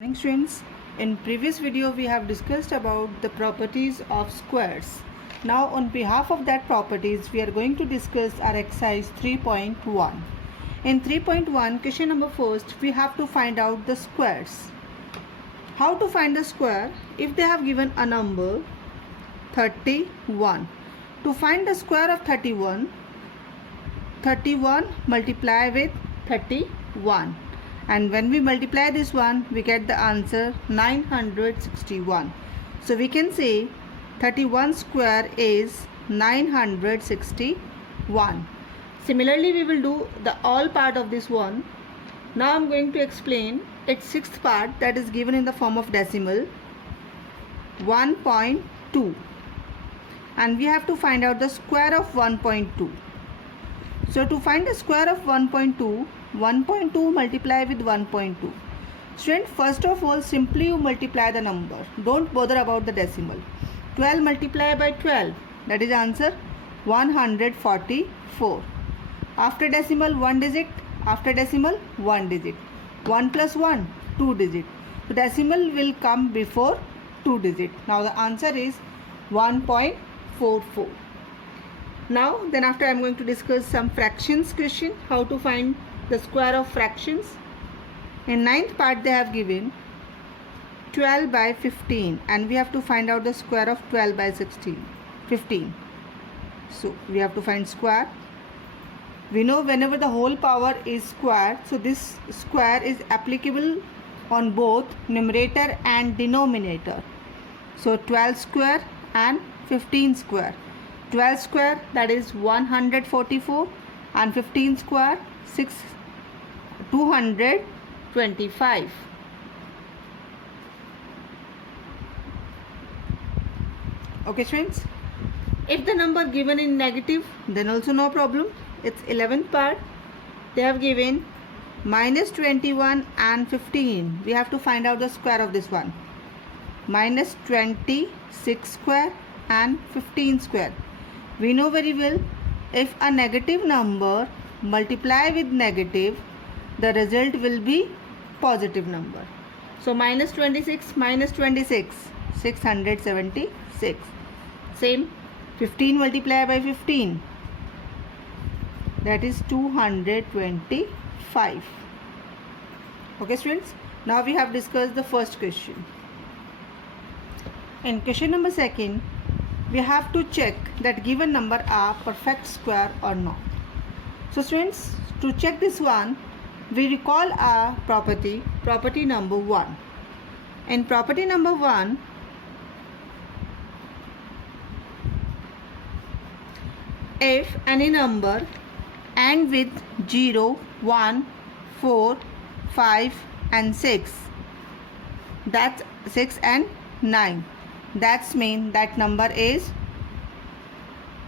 Morning students, in previous video we have discussed about the properties of squares. Now on behalf of that properties we are going to discuss our exercise 3.1. In 3.1 question number first we have to find out the squares. How to find the square? If they have given a number 31. To find the square of 31 multiply with 31. And when we multiply this one, we get the answer 961. So we can say 31 square is 961. Similarly, we will do the all part of this one. Now I am going to explain its sixth part, that is given in the form of decimal 1.2. And we have to find out the square of 1.2. So to find the square of 1.2 multiply with 1.2. Student, first of all simply you multiply the number. Don't bother about the decimal. 12 multiplied by 12, that is answer 144. After decimal 1 digit, after decimal 1 digit. 1 plus 1, 2 digit. So decimal will come before 2 digit. Now the answer is 1.44. Now then after I am going to discuss some fractions question, how to find the square of fractions. In ninth part they have given 12 by 15 and we have to find out the square of 12 by 15. So we have to find square. We know whenever the whole power is square, so this square is applicable on both numerator and denominator. So 12 square and 15 square. 12 square, that is 144, and 15 square 225. Okay friends, if the number given in negative, then also no problem. It's 11th part. They have given minus 21 and 15. We have to find out the square of this one. Minus 26 square and 15 square. We know very well, if a negative number multiply with negative, the result will be positive number. So minus 26 minus 26, 676. Same, 15 multiplied by 15, that is 225. Okay students, now we have discussed the first question. In question number second, we have to check that given number are perfect square or not. So students, to check this one, we recall our property number 1. In property number 1, if any number end with 0, 1, 4, 5 and 6, that's 6 and 9, that's mean that number is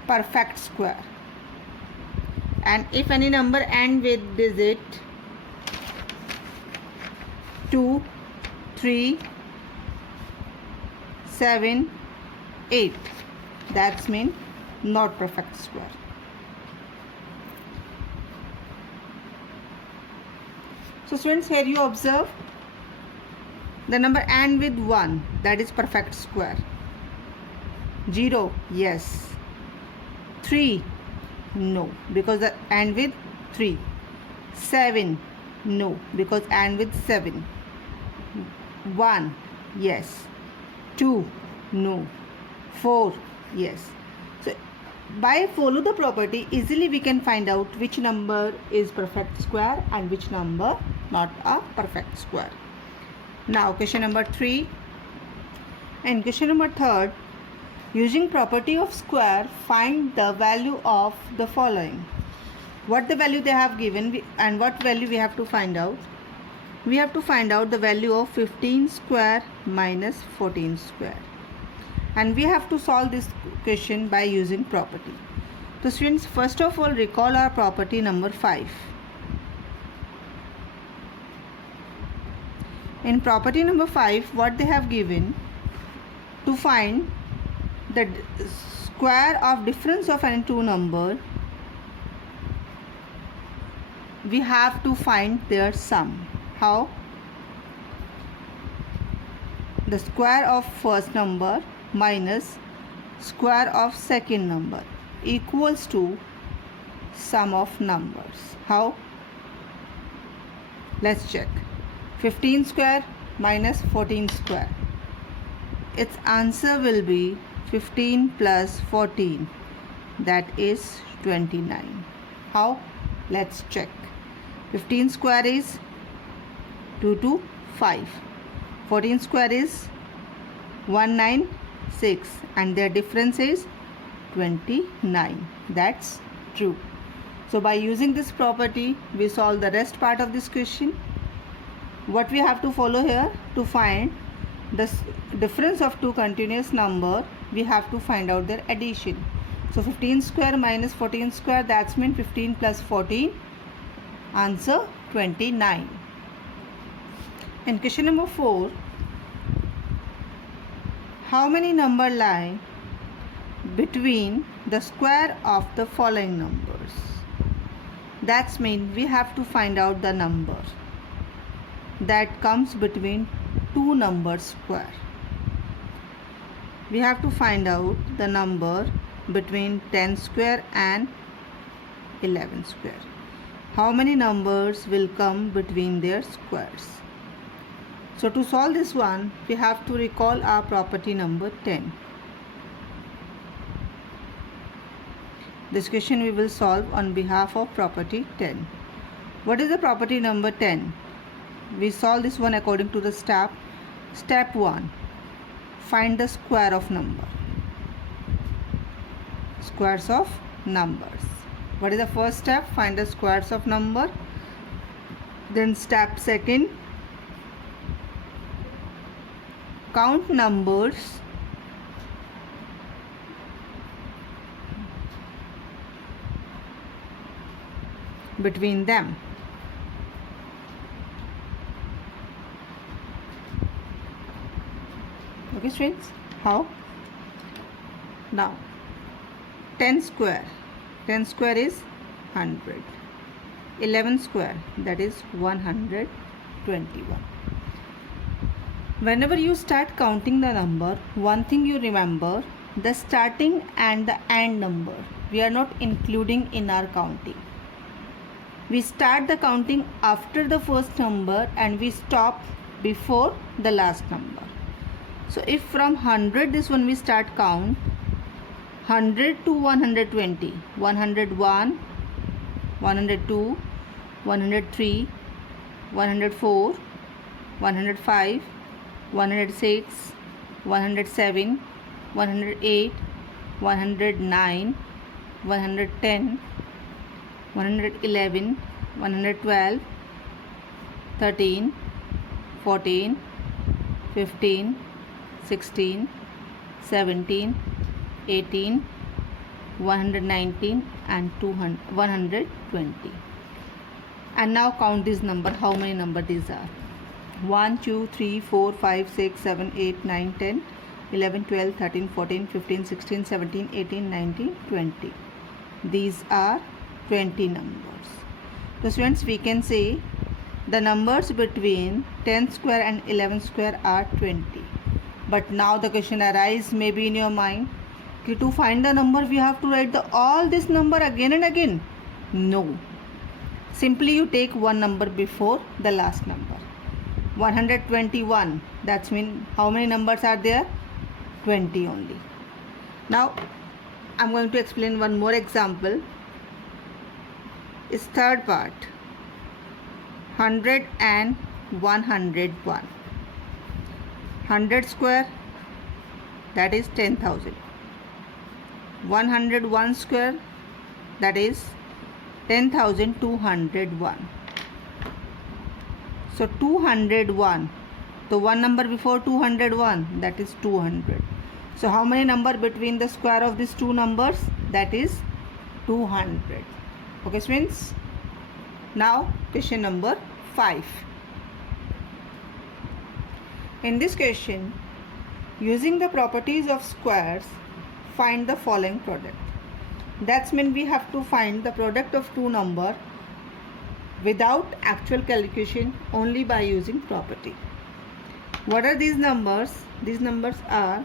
perfect square. And if any number end with digit 2, 3, 7, 8, that's mean not perfect square. So students, here you observe the number end with 1, that is perfect square. 0, yes. 3, no, because the end with 3. 7, no, because end with 7. 1, yes. 2, no. 4, yes. So by follow the property, easily we can find out which number is perfect square and which number not a perfect square. Now question number 3. And question number 3, using property of square, find the value of the following. What the value they have given and what value we have to find out. We have to find out the value of 15 square minus 14 square. And we have to solve this question by using property. So students, first of all recall our property number 5. In property number 5, what they have given, to find the square of difference of any two number, we have to find their sum. How? the square of first number minus square of second number equals to sum of numbers. How? Let's check. 15 square minus 14 square. Its answer will be 15 plus 14, that is 29. How? Let's check. 15 square is 2 to 5. 14 square is 196 and their difference is 29. That's true. So by using this property, we solve the rest part of this question. What we have to follow here, to find the difference of two continuous number, we have to find out their addition. So 15 square minus 14 square, that's mean 15 plus 14, answer 29. And question number 4, how many numbers lie between the square of the following numbers? That's mean we have to find out the number that comes between two numbers square. We have to find out the number between 10 square and 11 square. How many numbers will come between their squares? So to solve this one, we have to recall our property number 10. This question we will solve on behalf of property 10. What is the property number 10? We solve this one according to the step. Step 1. Find the square of number. Squares of numbers. What is the first step? Find the squares of number. Then step 2. Count numbers between them. Okay students, how? Now 10 square is 100. 11 square, that is 121. Whenever you start counting the number, one thing you remember, the starting and the end number we are not including in our counting. We start the counting after the first number and we stop before the last number. So if from 100 this one we start count, 100 to 120, 101, 102, 103, 104, 105, 106, 107, 108, 109, 110, 111, 112, 13, 14, 15, 16, 17, 18, 119 and 120. And now count this number. How many numbers these are? 1, 2, 3, 4, 5, 6, 7, 8, 9, 10, 11, 12, 13, 14, 15, 16, 17, 18, 19, 20. These are 20 numbers. So students, we can say the numbers between 10 square and 11 square are 20. But now the question arises maybe in your mind, to find the number we have to write all this number again and again. No. Simply you take one number before the last number. 121. That's mean how many numbers are there? 20 only. Now I'm going to explain one more example. It's third part. 100 and 101. 100 square, that is 10,000. 101 square, that is 10,201. So 201, the one number before 201, that is 200. So how many number between the square of these two numbers? That is 200. Okay students. Now question number 5. In this question, using the properties of squares, find the following product. That's mean we have to find the product of two numbers without actual calculation, only by using property. What are these numbers? These numbers are,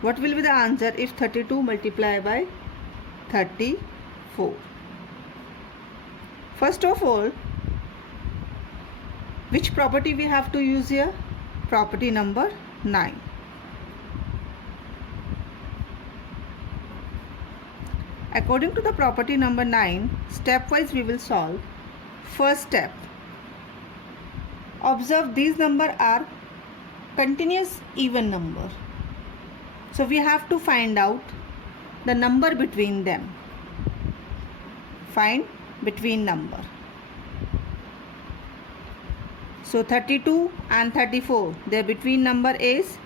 what will be the answer if 32 multiplied by 34? First of all, which property we have to use here? Property number 9. According to the property number 9, stepwise we will solve. First step, observe these numbers are continuous even number. So we have to find out the number between them. Find between number. So 32 and 34, their between number is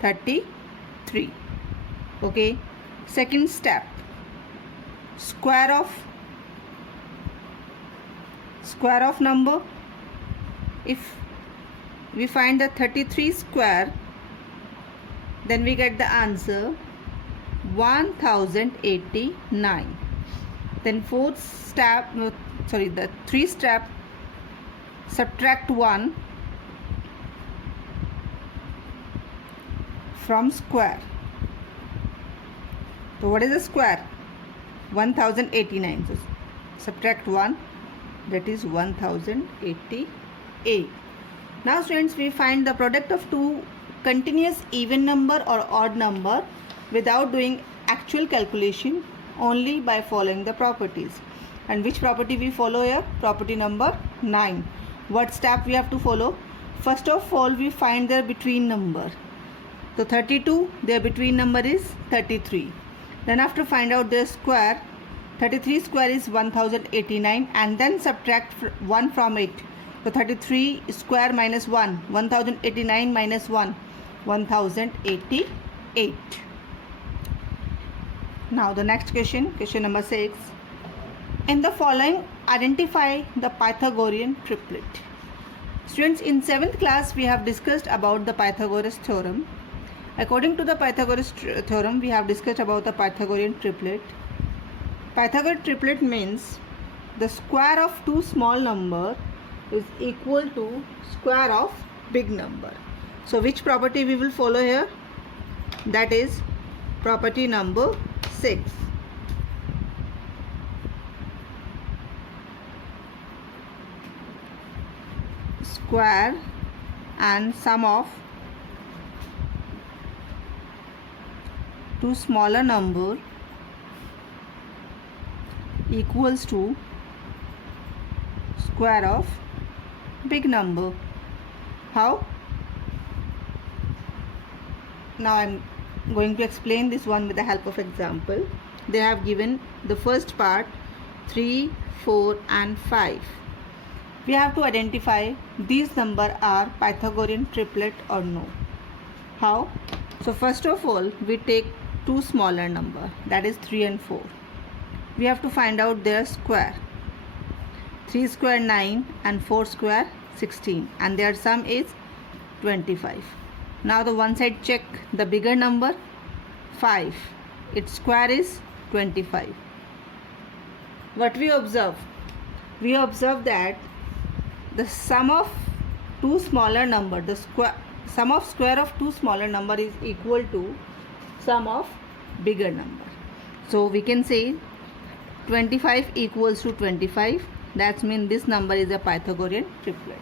33. Okay. Second step, square of number. If we find the 33 square, then we get the answer 1089. Then fourth step, the three step, subtract 1 from square. So what is the square? 1089. So subtract 1, that is 1088. Now students, we find the product of two continuous even number or odd number without doing actual calculation, only by following the properties. And which property we follow here? Property number 9. What step we have to follow? First of all, we find their between number. So 32, their between number is 33. Then after find out their square, 33 square is 1089, and then subtract 1 from it. So 33 square minus 1, 1089 minus 1, 1088. Now the next question, question number 6. In the following, identify the Pythagorean triplet. Students, in 7th class we have discussed about the Pythagoras theorem. According to the Pythagoras theorem, we have discussed about the Pythagorean triplet. Pythagorean triplet means the square of two small number is equal to square of big number. So which property we will follow here? That is property number 6. Square and sum of two smaller number equals to square of big number. How? Now I am going to explain this one with the help of example. They have given the first part 3, 4 and 5. We have to identify these numbers are Pythagorean triplet or no. How? So first of all, we take two smaller number, that is 3 and 4. We have to find out their square. 3 square 9 and 4 square 16, and their sum is 25. Now the one side check the bigger number 5. Its square is 25. What we observe? We observe that the sum of two smaller number, the sum of square of two smaller number is equal to sum of bigger number. So we can say 25 equals to 25. That means this number is a Pythagorean triplet.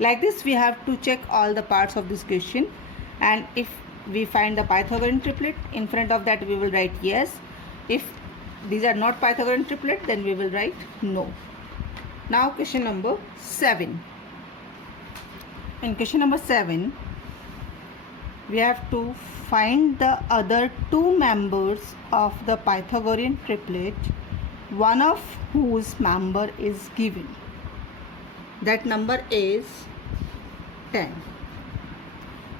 Like this, we have to check all the parts of this question, and if we find the Pythagorean triplet, in front of that we will write yes. If these are not Pythagorean triplet, then we will write no. Now question number 7. In question number 7, we have to find the other two members of the Pythagorean triplet, one of whose member is given. That number is 10.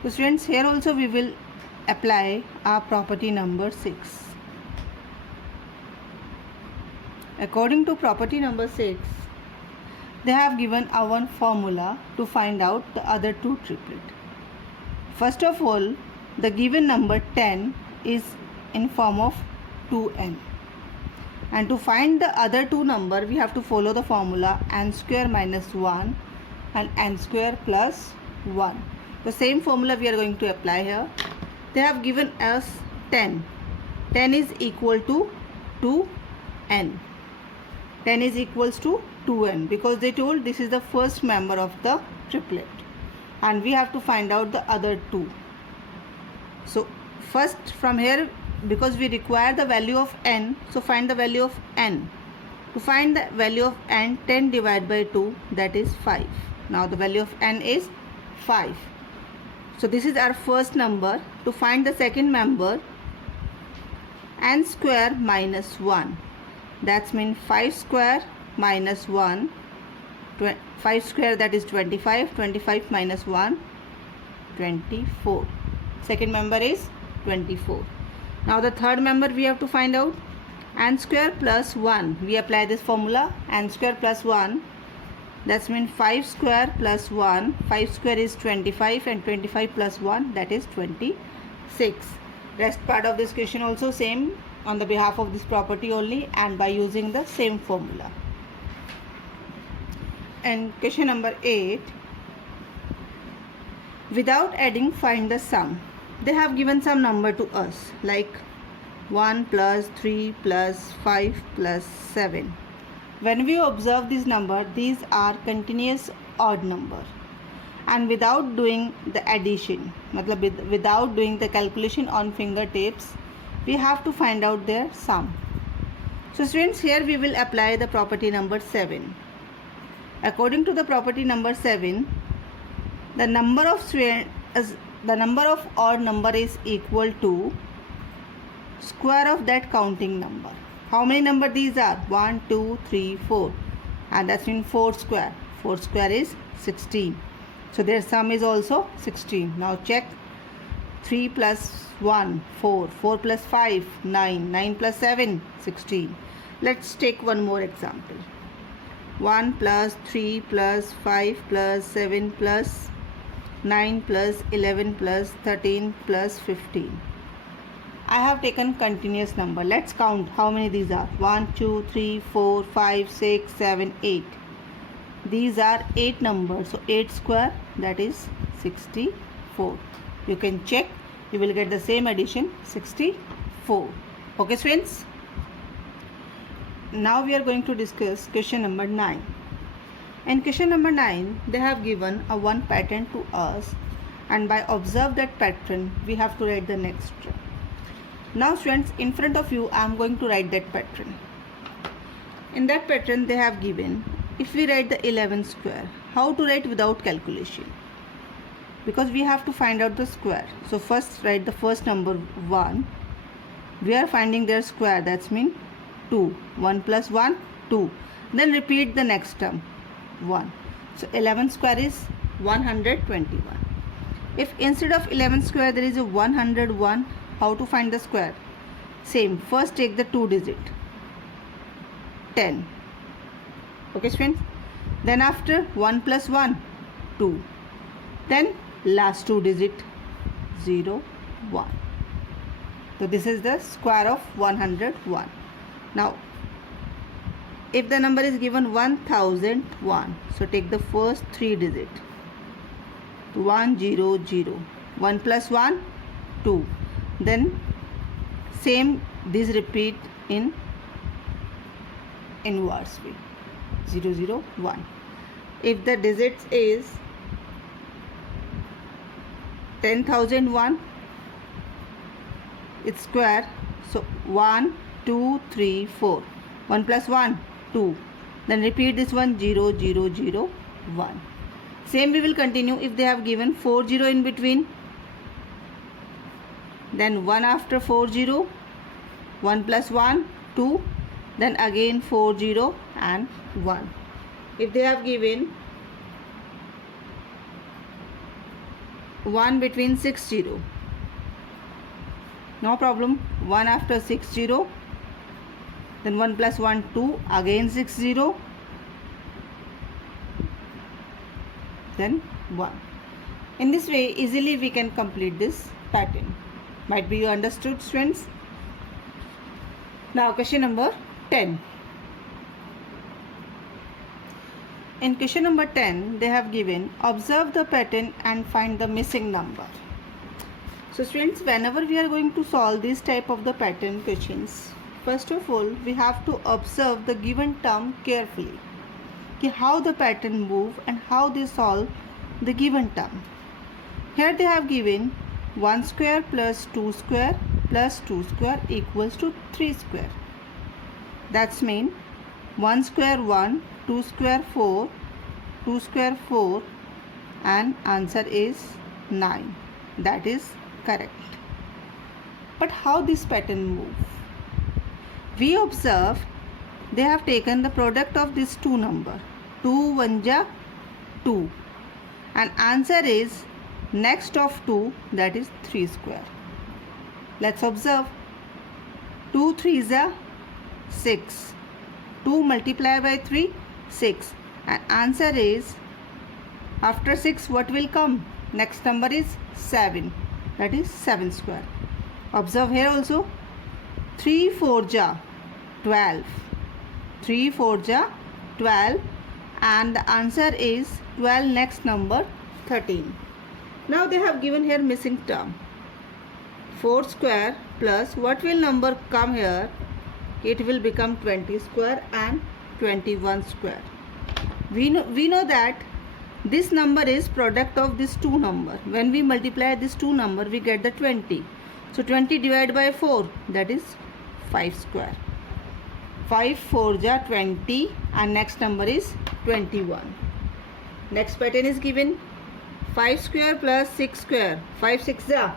So students, here also we will apply our property number 6. According to property number 6, they have given our one formula to find out the other two triplet. First of all, the given number 10 is in form of 2n. And to find the other two number, we have to follow the formula n square minus 1 and n square plus 1. The same formula we are going to apply here. They have given us 10. 10 is equal to 2n. 10 is equals to 2n because they told this is the first member of the triplet and we have to find out the other two. So first from here, because we require the value of n, so find the value of n. To find the value of n, 10 divided by 2, that is 5. Now the value of n is 5. So this is our first number. To find the second member, n square minus 1. That means 5 square minus 1. 5 square, that is 25. 25 minus 1, 24. Second member is 24. Now the third member we have to find out. N square plus 1. We apply this formula. N square plus 1. That means 5 square plus 1. 5 square is 25 and 25 plus 1, that is 26. Rest part of this question also same on the behalf of this property only and by using the same formula. And question number 8. Without adding, find the sum. They have given some number to us like 1 plus 3 plus 5 plus 7. When we observe this number, these are continuous odd number. And without doing the addition, without doing the calculation on fingertips, we have to find out their sum. So students, here we will apply the property number 7. According to the property number 7, the number of odd number is equal to square of that counting number. How many number these are? 1, 2, 3, 4. And that's in 4 square. 4 square is 16. So their sum is also 16. Now check. 3 plus 1, 4. 4 plus 5, 9. 9 plus 7, 16. Let's take one more example. 1 plus 3 plus 5 plus 7 plus 9 plus 11 plus 13 plus 15. I have taken continuous number. Let's count how many these are. 1, 2, 3, 4, 5, 6, 7, 8. These are 8 numbers. So 8 square, that is 64. You can check. You will get the same addition, 64. Okay friends. Now we are going to discuss question number 9. In question number 9, they have given a one pattern to us and by observe that pattern, we have to write the next step. Now students, in front of you, I am going to write that pattern. In that pattern, they have given, if we write the 11 square, how to write without calculation? Because we have to find out the square. So first write the first number 1. We are finding their square, that means 2. 1 plus 1, 2. Then repeat the next term, 1. So 11 square is 121. If instead of 11 square there is a 101, how to find the square? Same. First take the 2 digit, 10. Okay friends. Then after 1 plus 1, 2. Then last 2 digit, 0, 1. So this is the square of 101. Now if the number is given 1001, so take the first 3 digit, 100. 1 plus 1, 2. Then same, this repeat in inverse way, 001. If the digits is 10,001, it's square, so 1, 2, 3, 4. 1 plus 1, 2. Then repeat this one, 0001. Same we will continue if they have given 40 in between. Then 1 after 40, 1 plus 1, 2. Then again 40 and 1. If they have given 1 between 60, no problem. 1 after 60. Then 1 plus 1, 2. Again 60. Then 1. In this way, easily we can complete this pattern. Might be you understood, students. Now question number 10. in question number 10, they have given observe the pattern and find the missing number. So students, whenever we are going to solve this type of the pattern questions, first of all, we have to observe the given term carefully. How the pattern move and how they solve the given term. Here they have given 1 square plus 2 square plus 2 square equals to 3 square. That's mean 1 square 1, 2 square 4, 2 square 4, and answer is 9. That is correct. But how this pattern move? We observe they have taken the product of these two number. 2 1 ja 2, and answer is next of 2, that is 3 square. Let's observe. 2 3 ja 6. 2 multiplied by 3, 6, and answer is after 6 what will come? Next number is 7, that is 7 square. Observe here also. 3 4 ja 12. 3 4 ja 12, and the answer is 12 next number 13. Now they have given here missing term. 4 square plus what will number come here? It will become 20 square and 21 square. We know that this number is product of these two number. When we multiply this two number, we get the 20. So 20 divided by 4, that is 5 square. 5 4 ja 20, and next number is 21. Next pattern is given 5 square plus 6 square. 5 6 ja.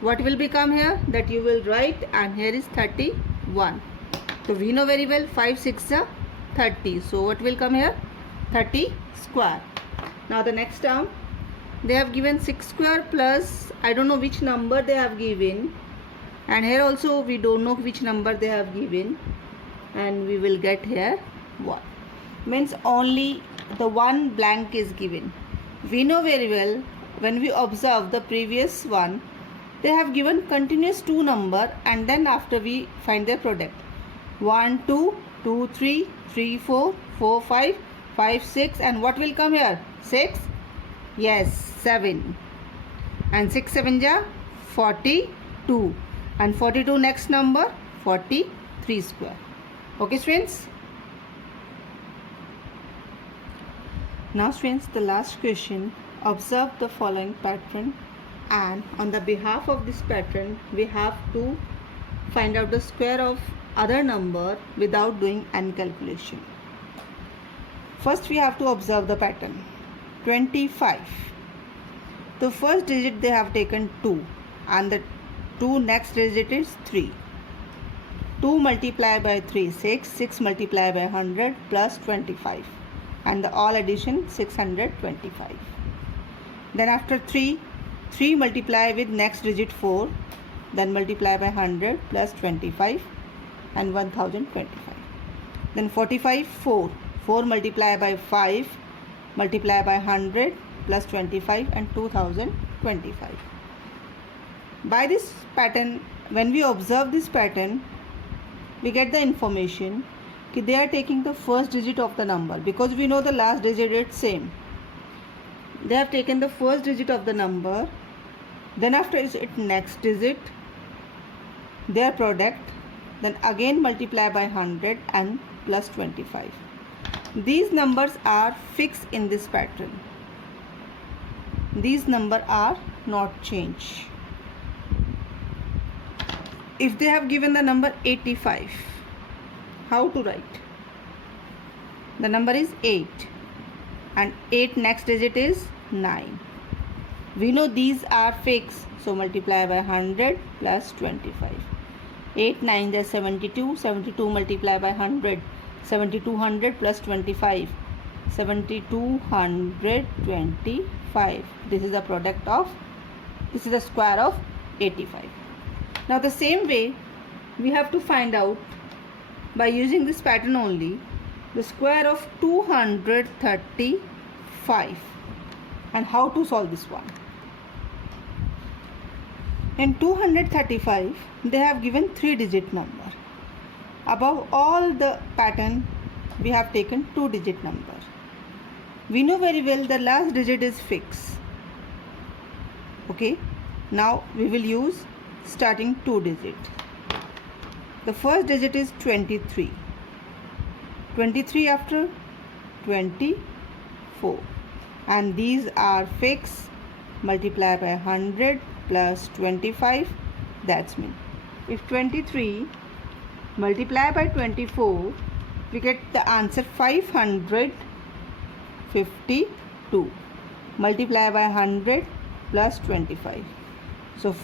What will become here? That you will write, and here is 31. So we know very well 5 6 ja 30. So what will come here? 30 square. Now the next term, they have given 6 square plus I don't know which number they have given, and here also we don't know which number they have given, and we will get here 1. Means only the one blank is given. We know very well when we observe the previous one, they have given continuous 2 number, and then after we find their product. 1 2 2 3 3 4 4 5 5 6, and what will come here? 6. Yes, 7, and 6 7 ja 42, and 42 next number 43 square. Okay students. Now students, the last question. Observe the following pattern, and on the behalf of this pattern we have to find out the square of other number without doing any calculation. First we have to observe the pattern. 25. The first digit they have taken 2, and the 2 next digit is 3. 2 multiplied by 3 6, 6 multiplied by 100 plus 25, and the all addition 625. Then after 3 multiply with next digit 4, then multiply by 100 plus 25 and 1025. Then 45 4 multiply by 5 multiply by 100 plus 25 and 2025. By this pattern, when we observe this pattern, we get the information that they are taking the first digit of the number, because we know the last digit is same. They have taken the first digit of the number, then after its next digit, their product, then again multiply by 100 and plus 25. These numbers are fixed in this pattern. These numbers are not changed. If they have given the number 85, how to write? The number is 8, and 8 next digit is 9. We know these are fixed, so multiply by 100 plus 25. 8 9 is 72. 72 multiply by 100. 7200 plus 25. 7225. This is the product of, this is the square of 85. Now the same way we have to find out by using this pattern only the square of 235. And how to solve this one? In 235 they have given 3-digit number. Above all the pattern we have taken 2-digit number. We know very well the last digit is fixed. Okay, now we will use starting 2 digit. The first digit is 23. 23 after 24, and these are fixed. Multiply by 100 plus 25, that's mean if 23 multiply by 24, we get the answer 552. Multiply by 100 plus 25, so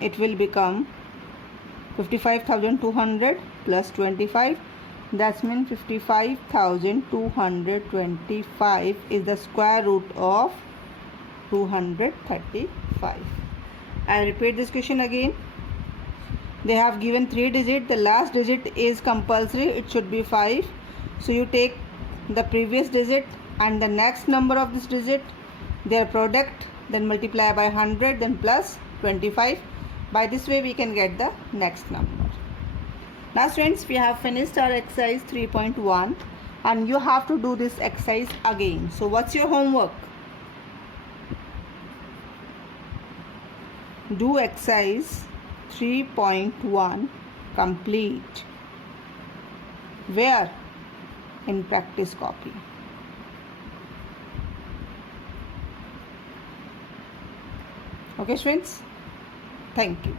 it will become 55,200 plus 25, that's mean 55,225 is the square root of 235. I'll repeat this question again. They have given 3 digit. The last digit is compulsory, it should be 5. So you take the previous digit and the next number of this digit, their product, then multiply by 100, then plus 25. By this way we can get the next number. Now students, we have finished our exercise 3.1 and you have to do this exercise again. So what's your homework? Do exercise 3.1 complete. Where? In practice copy. Okay students, thank you.